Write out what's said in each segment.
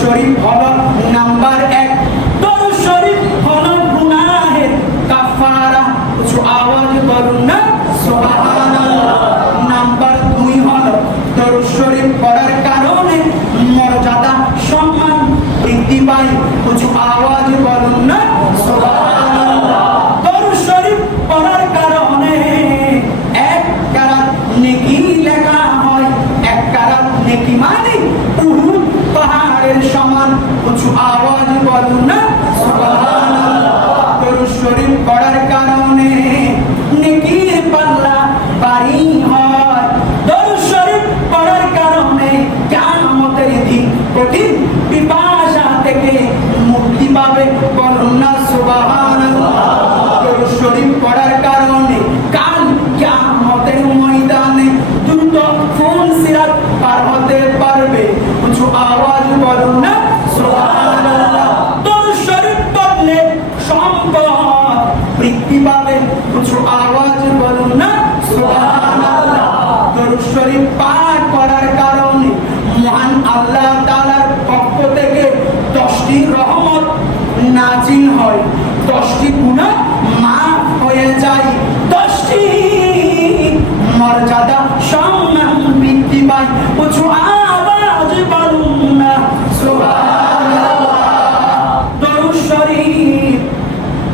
শরীফ হলো নাম্বার এক। দরুদ শরীফ হলো গুনাহের কাফারা। কিছু আওয়াজ করুন না। সুবহানাল্লাহ। নাম্বার দুই হলো দরুদ শরীফ পড়ার থেকে মুক্তি পাবে বলুন না সুবহানাল্লাহ। শরীফ পড়ার কারণে, কাল ময়দানে সিরাত পার হতে পারবে। উঁচু আওয়াজ বলুন না সুবহানাল্লাহ। দরুদ শরীফ পড়লে সম্পদ বৃদ্ধি পাবে। উঁচু আওয়াজ পাঠ দশটি রহমত নাজিল হয়। দশটি গুণা মাফ হয়ে যায়। দশটি মর্যাদা সম্মান বৃদ্ধি পায়। কিছু আওয়াজ বলুন না। দরুদ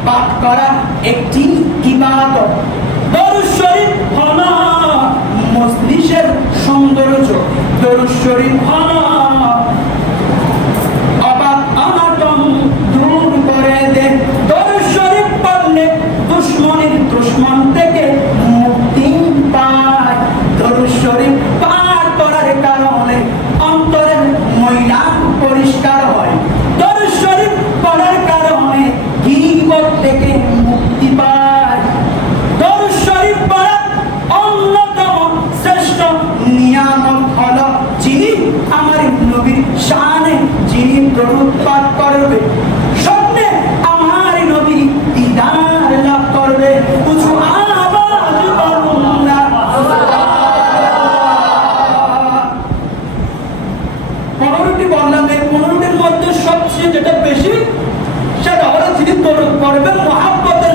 পাঠ করা একটি দরুদ পাঠ করবে। স্বপ্নে আমার নবী দিদার লাভ করবে। মধ্যে সবচেয়ে যেটা বেশি, সেটা হলো যিনি দরুদ পড়বেন মহাব্বতের